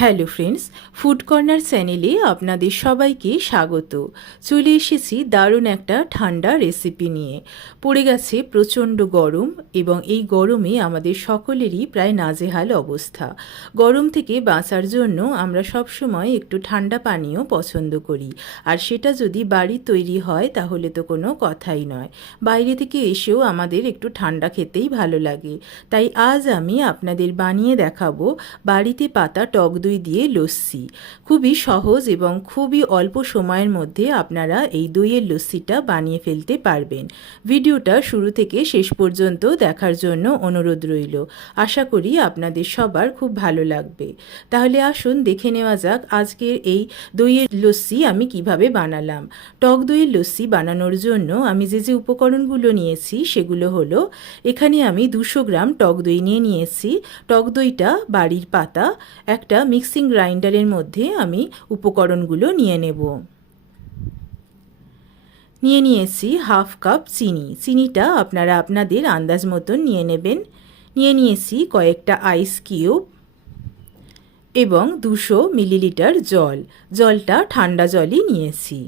Hello friends, food corner চ্যানেলে আপনাদের সবাইকে স্বাগত। চলে এসেছি দারুণ একটা ঠান্ডা রেসিপি নিয়ে। পড়ে গেছে প্রচণ্ড গরম এবং এই গরমে আমাদের সকলেরই প্রায় নাজেহাল অবস্থা। গরম থেকে বাঁচার জন্য আমরা সবসময় একটু ঠান্ডা পানীয় পছন্দ করি। আর সেটা যদি বাড়ি তৈরি হয় তাহলে তো কোনো কথাই নয়। বাইরে থেকে এসেও আমাদের একটু ঠান্ডা খেতেই ভালো লাগে। তাই আজ আমি আপনাদের বানিয়ে দেখাবো বাড়িতে পাতা টক দই দিয়ে লস্যি। খুবই সহজ এবং খুবই অল্প সময়ের মধ্যে আপনারা এই দইয়ের লস্যিটা বানিয়ে ফেলতে পারবেন। ভিডিওটা শুরু থেকে শেষ পর্যন্ত দেখার জন্য অনুরোধ রইল। আশা করি আপনাদের সবার খুব ভালো লাগবে। তাহলে আসুন দেখে নেওয়া যাক আজকের এই দইয়ের লস্যি আমি কীভাবে বানালাম। টক দইয়ের লস্যি বানানোর জন্য আমি যে যে উপকরণগুলো নিয়েছি সেগুলো হলো, এখানে আমি দুশো গ্রাম টক দই নিয়ে নিয়েছি। টক দইটা বাড়ির পাতা, একটা মিক্সিং গ্রাইন্ডারের মধ্যে আমি উপকরণগুলো নিয়ে নেব। নিয়ে নিয়েছি হাফ কাপ চিনি। চিনিটা আপনারা আপনাদের আন্দাজ মতন নিয়ে নেবেন। নিয়ে নিয়েছি কয়েকটা আইস কিউব এবং দুশো মিলিলিটার জল। জলটা ঠান্ডা জলই নিয়েছি।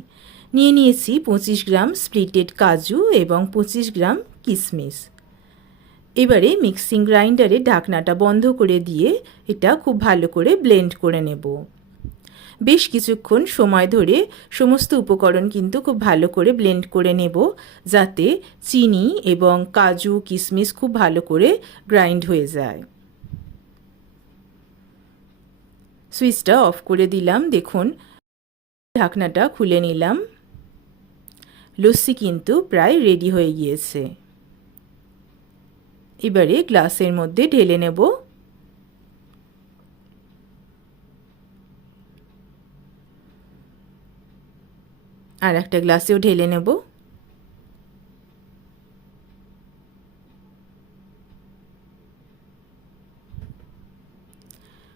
নিয়ে নিয়েছি পঁচিশ গ্রাম স্প্লিটেড কাজু এবং পঁচিশ গ্রাম কিশমিশ এবারে মিক্সিং গ্রাইন্ডারে ঢাকনাটা বন্ধ করে দিয়ে এটা খুব ভালো করে ব্লেন্ড করে নেব। বেশ কিছুক্ষণ সময় ধরে সমস্ত উপকরণ কিন্তু খুব ভালো করে ব্লেন্ড করে নেব, যাতে চিনি এবং কাজু, কিশমিশ খুব ভালো করে গ্রাইন্ড হয়ে যায়। সুইচটা অফ করে দিলাম, দেখুন। ঢাকনাটা খুলে নিলাম। লস্যি কিন্তু প্রায় রেডি হয়ে গিয়েছে। এবারে গ্লাসের মধ্যে ঢেলে নেব। আর একটা গ্লাসেও ঢেলে নেব।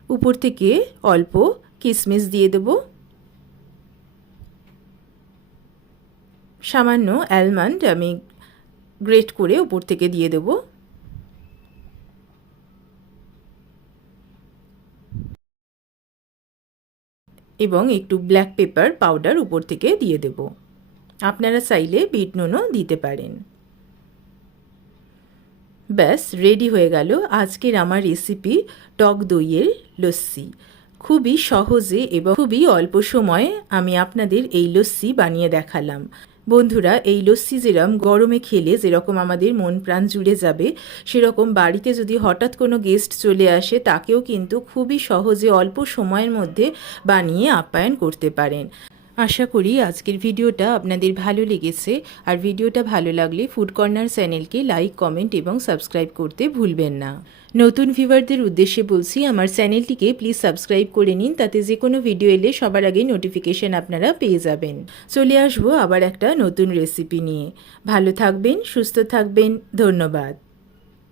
উপর থেকে অল্প কিশমিশ দিয়ে দেব। সামান্য অ্যালমন্ড আমি গ্রেট করে উপর থেকে দিয়ে দেবো। এবং একটু ব্ল্যাক পেপার পাউডার উপর থেকে দিয়ে দেব। আপনারা চাইলে বিট নুনও দিতে পারেন। ব্যাস রেডি হয়ে গেল আজকের আমার রেসিপি টক দইয়ের লস্যি। খুবই সহজে এবং খুবই অল্প সময়ে আমি আপনাদের এই লস্যি বানিয়ে দেখালাম। বন্ধুরা, এই লস্যি যেরম গরমে খেলে যেরকম আমাদের মন প্রাণ জুড়ে যাবে, সেরকম বাড়িতে যদি হঠাৎ কোনো গেস্ট চলে আসে, তাকেও কিন্তু খুবই সহজে অল্প সময়ের মধ্যে বানিয়ে আপ্যায়ন করতে পারেন। আশা করি আজকের ভিডিওটা আপনাদের ভালো লেগেছে। আর ভিডিওটা ভালো লাগলে ফুড কর্নার চ্যানেলকে লাইক কমেন্ট এবং সাবস্ক্রাইব করতে ভুলবেন না। নতুন ভিউয়ারদের উদ্দেশ্যে বলছি, আমার চ্যানেলটিকে প্লিজ সাবস্ক্রাইব করে নিন, তাতে যে কোনো ভিডিও এলে সবার আগে নোটিফিকেশন আপনারা পেয়ে যাবেন। চলে আসব আবার একটা নতুন রেসিপি নিয়ে। ভালো থাকবেন, সুস্থ থাকবেন, ধন্যবাদ।